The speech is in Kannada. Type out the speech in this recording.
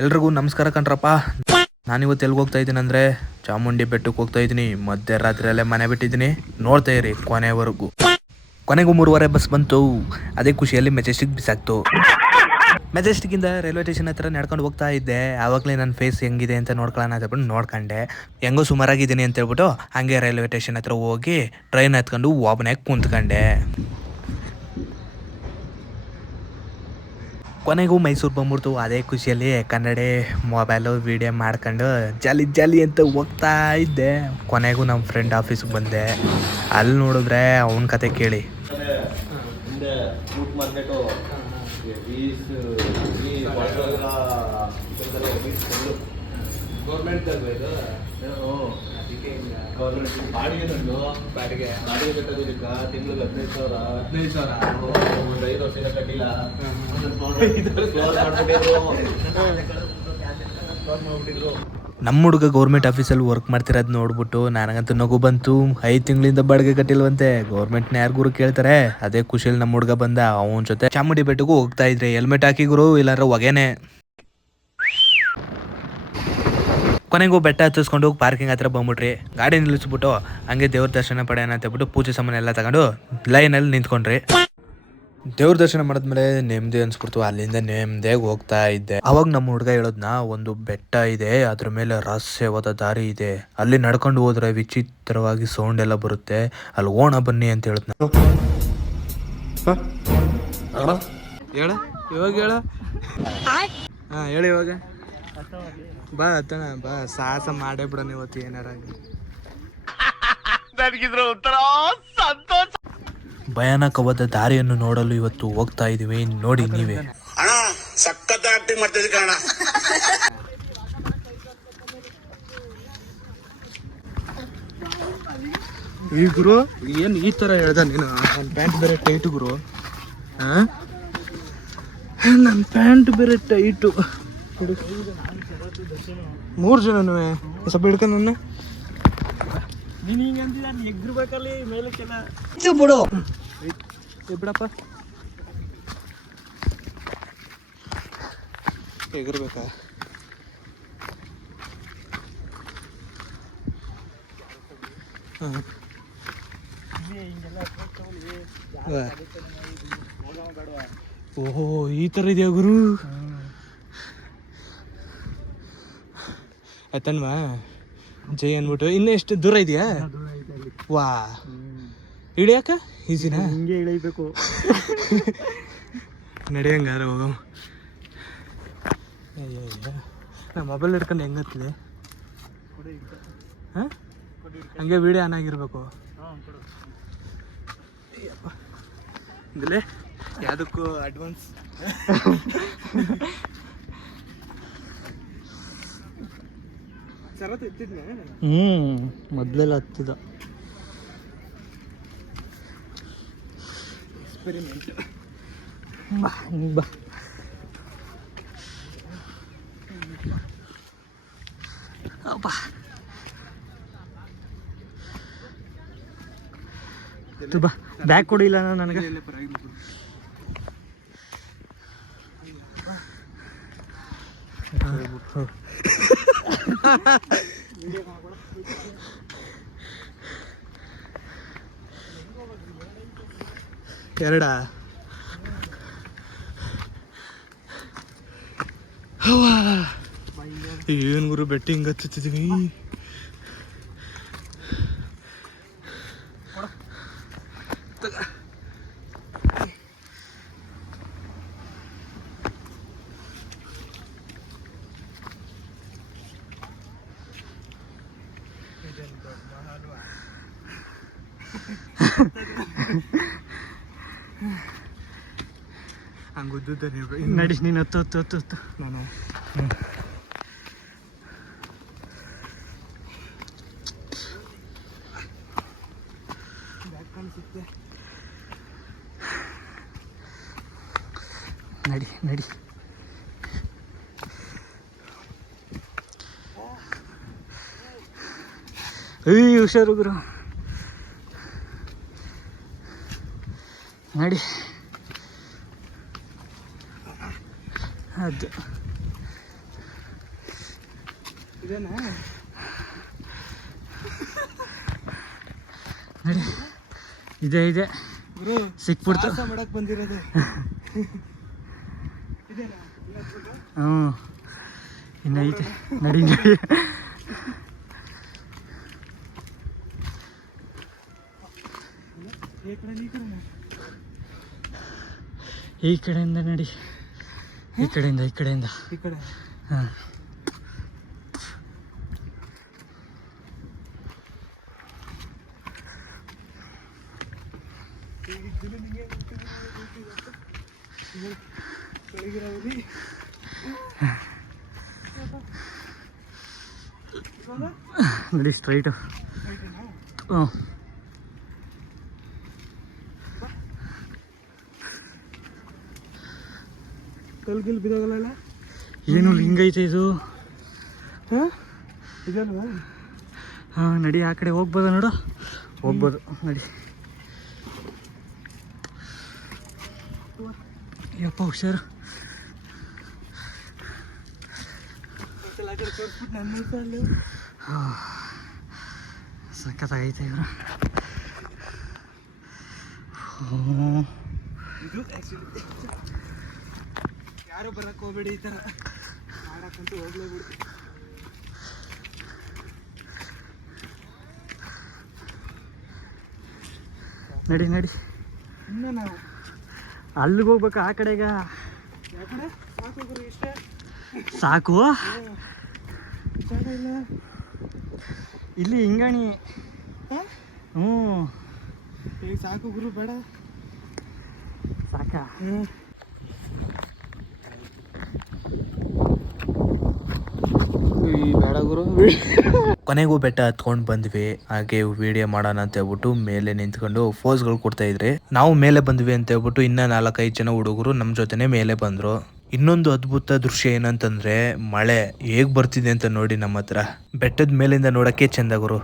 ಎಲ್ರಿಗೂ ನಮಸ್ಕಾರ ಕಣ್ರಪ್ಪ. ನಾನಿವತ್ತು ಎಲ್ಲಿಗೆ ಹೋಗ್ತಾ ಇದ್ದೀನಿ ಅಂದರೆ ಚಾಮುಂಡಿ ಬೆಟ್ಟಕ್ಕೆ ಹೋಗ್ತಾ ಇದ್ದೀನಿ. ಮಧ್ಯರಾತ್ರಿಯಲ್ಲೇ ಮನೆ ಬಿಟ್ಟಿದ್ದೀನಿ, ನೋಡ್ತಾ ಇರಿ ಕೊನೆವರೆಗೂ. ಕೊನೆಗೂ 3:30 ಬಸ್ ಬಂತು. ಅದೇ ಖುಷಿಯಲ್ಲಿ ಮೆಜೆಸ್ಟಿಕ್ ಬಿಸಾಕ್ತು. ಮೆಜೆಸ್ಟಿಕ್ಕಿಂದ ರೈಲ್ವೆ ಸ್ಟೇಷನ್ ಹತ್ರ ನಡ್ಕೊಂಡು ಹೋಗ್ತಾ ಇದ್ದೆ. ಆವಾಗಲೇ ನನ್ನ ಫೇಸ್ ಹೆಂಗಿದೆ ಅಂತ ನೋಡ್ಕೊಳ್ಳೋಣ ಅಂತ ಹೇಳ್ಬಿಟ್ಟು ನೋಡ್ಕೊಂಡೆ. ಹೆಂಗೋ ಸುಮಾರಾಗಿದ್ದೀನಿ ಅಂತ ಹೇಳ್ಬಿಟ್ಟು ಹಾಗೆ ರೈಲ್ವೆ ಸ್ಟೇಷನ್ ಹತ್ರ ಹೋಗಿ ಟ್ರೈನ್ ಹತ್ಕೊಂಡು ಒಬ್ಬನೇ ಕುಂತ್ಕೊಂಡೆ. ಕೊನೆಗೂ ಮೈಸೂರು ಬಂದ್ಬಿಡ್ತು. ಅದೇ ಖುಷಿಯಲ್ಲಿ ಕನ್ನಡ ಮೊಬೈಲು ವೀಡಿಯೋ ಮಾಡ್ಕೊಂಡು ಜಾಲಿ ಜಾಲಿ ಅಂತ ಹೋಗ್ತಾ ಇದ್ದೆ. ಕೊನೆಗೂ ನಮ್ಮ ಫ್ರೆಂಡ್ ಆಫೀಸ್ಗೆ ಬಂದೆ. ಅಲ್ಲಿ ನೋಡಿದ್ರೆ ಅವನ ಕತೆ ಕೇಳಿ. ತಿಂಗಳಿಗೆ 15,000 ಒಂದು 5 ವರ್ಷ ಕಟ್ಟಿಲ್ಲ. ನಮ್ಮ ಹುಡುಗ ಗೌರ್ಮೆಂಟ್ ಆಫೀಸಲ್ಲಿ ವರ್ಕ್ ಮಾಡ್ತಿರೋದು ನೋಡ್ಬಿಟ್ಟು ನನಗಂತೂ ನಗು ಬಂತು. 5 ತಿಂಗಳಿಂದ ಬಾಡಿಗೆ ಕಟ್ಟಿಲ್ವಂತೆ. ಗೌರ್ಮೆಂಟ್ನ ಯಾರಿಗೂ ಕೇಳ್ತಾರೆ. ಅದೇ ಖುಷಿಯಲ್ಲಿ ನಮ್ಮ ಹುಡುಗ ಬಂದ. ಅವನ ಜೊತೆ ಚಾಮುಂಡಿ ಬೆಟ್ಟಗೂ ಹೋಗ್ತಾ ಇದ್ರೆ ಹೆಲ್ಮೆಟ್ ಹಾಕಿ ಗುರು, ಇಲ್ಲಾಂದ್ರೆ ಹೊಗೆನೆ. ಕೊನೆಗೂ ಬೆಟ್ಟ ಹತ್ತಿಸ್ಕೊಂಡು ಪಾರ್ಕಿಂಗ್ ಹತ್ರ ಬಂದ್ಬಿಟ್ರಿ. ಗಾಡಿ ನಿಲ್ಲಿಸ್ಬಿಟ್ಟು ಹಂಗೆ ದೇವ್ರ ದರ್ಶನ ಪಡೆಯೋಣ ಅಂತ ಹೇಳ್ಬಿಟ್ಟು ಪೂಜೆ ಸಾಮಾನು ಎಲ್ಲ ತಗೊಂಡು ಲೈನಲ್ಲಿ ನಿಂತ್ಕೊಂಡ್ರಿ. ದೇವ್ರ ದರ್ಶನ ಮಾಡಿದ್ಮೇಲೆ ನೆಮ್ಮದಿ ಅನ್ಸ್ಬಿಡ್ತು. ಅಲ್ಲಿಂದ ನೆಮ್ಮದಿಯಾಗಿ ಹೋಗ್ತಾ ಇದ್ದೆ. ಅವಾಗ ನಮ್ಮ ಹುಡುಗ ಹೇಳೋದ್ನ, ಒಂದು ಬೆಟ್ಟ ಇದೆ, ಅದ್ರ ಮೇಲೆ ರಹಸ್ಯವಾದ ದಾರಿ ಇದೆ, ಅಲ್ಲಿ ನಡ್ಕೊಂಡು ಹೋದ್ರೆ ವಿಚಿತ್ರವಾಗಿ ಸೌಂಡ್ ಎಲ್ಲ ಬರುತ್ತೆ, ಅಲ್ಲಿ ಓಣ ಬನ್ನಿ ಅಂತ ಹೇಳಿದ್ನ. ಹೇಳ ಇವಾಗ ಹೇಳ ಹೇಳಿ ಇವಾಗ ಬಾ ಅತ್ತಣ ಬಾ, ಸಾಹಸ ಮಾಡೇ ಬಿಡೋಣ ಇವತ್ತು ಏನಾರ. ಭಯಾನಕವಾದ ದಾರಿಯನ್ನು ನೋಡಲು ಇವತ್ತು ಹೋಗ್ತಾ ಇದೀವಿ. ನೋಡಿ ನೀವೇ. ಈ ಗುರು ಏನ್ ಈ ತರ ಹೇಳ್ದ ನೀನು? ನನ್ನ ಪ್ಯಾಂಟ್ ಬೇರೆ ಟೈಟು ಗುರು. ನನ್ನ ಪ್ಯಾಂಟ್ ಬೇರೆ ಟೈಟು. 3 ಜನನೂ ಸ್ವಲ್ಪ ಹಿಡ್ಕೊಂಡು ನನ್ನ ಎಗ್ರಬೇಕಲ್ಲಿ ಮೇಲಕ್ಕೆಲ್ಲ ಬಿಡು ಬಿಡಪ್ಪ. ಎಗರ್ಬೇಕಾ? ಓಹೋ ಈ ಥರ ಇದೆಯಾ ಗುರು? ಆಯ್ತನ್ವಾ ಜೈ ಅನ್ಬಿಟ್ಟು. ಇನ್ನೂ ಎಷ್ಟು ದೂರ ಇದೆಯಾ? ವಾ ಇಳಿಯಾಕ ಈಸಿನಾ? ಹಿಂಗೆ ಇಳಿಬೇಕು. ನಡೆಯಂಗಾರ ಹೋಗ. ನಾ ಮೊಬೈಲ್ ಹಿಡ್ಕೊಂಡು ಹೆಂಗತ್ಲಿ? ಹಾಂ ಹಂಗೆ ವಿಡಿಯೋ ಆನ್ ಆಗಿರ್ಬೇಕು. ಯಾವುದಕ್ಕೂ ಅಡ್ವಾನ್ಸ್. ಮೊದಲೆಲ್ಲ ಹತ್ತಿದ ಎಕ್ಸ್ಪೆರಿಮೆಂಟ್. ಬಾ ಬಾ ಬಾ ಬ್ಯಾಗ್ ಕೊಡಿಲ್ಲ ನನಗೆ. ಎರಡಾ? ಏನು ಗುರು ಬೆಟ್ಟಿಂಗ್ ಹತ್ತಿದ್ವಿ. ಹಂಗುದ್ದ ನಡಿ ನೀನು ಹತ್ತು ನಾನು ನಡಿ ನಡಿ. ಹುಷಾರು ಗುರು. ನಡಿ. ಅದು ನಡಿ ಇದೆ ಇದೆ ಸಿಕ್ಬಿಡ್ತು. ಮಾಡಕ್ ಬಂದಿರೋದು. ಹ್ಞೂ ಇನ್ನು ಐತೆ. ನಡಿ ನಡಿ. ಈ ಕಡೆಯಿಂದ ನಡಿ. ಈ ಕಡೆಯಿಂದ ಹಾಂ. ನಡಿ ಸ್ಟ್ರೈಟು. ಹ್ಞೂ ಕಲ್ಗಿಲ್ ಬಿದ್ದೋಗಲ್ಲ. ಏನು ಹಿಂಗೈತೆ ಇದು? ಇದಲ್ವಾ? ಹಾಂ ನಡಿ, ಆ ಕಡೆ ಹೋಗ್ಬೋದು ನೋಡು. ಹೋಗ್ಬೋದು ನಡಿ. ಯಪ್ಪ ಹುಷಾರು. ಸಖತ್ತಾಗೈತೆ ಇವರು. ಯಾರು ಬರಕ್ಕೆ ಹೋಗ್ಬೇಡಿ, ಈ ಥರ ಮಾಡಕ್ಕಂತೂ ಹೋಗ್ಲೇಬಿಡಿ. ನಡಿ ನಡಿ. ಇನ್ನು ನಾವು ಅಲ್ಲಿಗೆ ಹೋಗ್ಬೇಕು, ಆ ಕಡೆಗ. ಯಾಕಡೆ ಸಾಕು ಗುರು, ಇಷ್ಟೇ ಸಾಕು. ಜಾಗ ಇಲ್ಲ ಇಲ್ಲಿ ಹಿಂಗಣಿ. ಹ್ಞೂ ಈಗ ಸಾಕು ಗುರು, ಬೇಡ ಸಾಕ. ಬೇಡ ಗುರು. ಕೊನೆಗೂ ಬೆಟ್ಟ ಹತ್ಕೊಂಡು ಬಂದ್ವಿ. ಹಾಗೆ ವಿಡಿಯೋ ಮಾಡೋಣ ಅಂತ ಹೇಳ್ಬಿಟ್ಟು ಮೇಲೆ ನಿಂತ್ಕೊಂಡು ಫೋಸ್ಗಳು ಕೊಡ್ತಾ ಇದ್ರಿ. ನಾವು ಮೇಲೆ ಬಂದ್ವಿ ಅಂತ ಹೇಳ್ಬಿಟ್ಟು ಇನ್ನ 4-5 ಜನ ಹುಡುಗರು ನಮ್ ಜೊತೆನೆ ಮೇಲೆ ಬಂದ್ರು. ಇನ್ನೊಂದು ಅದ್ಭುತ ದೃಶ್ಯ ಏನಂತಂದ್ರೆ ಮಳೆ ಹೇಗ್ ಬರ್ತಿದೆ ಅಂತ ನೋಡಿ. ನಮ್ಮ ಹತ್ರ ಬೆಟ್ಟದ ಮೇಲಿಂದ ನೋಡಕ್ಕೆ ಚಂದ ಗುರು.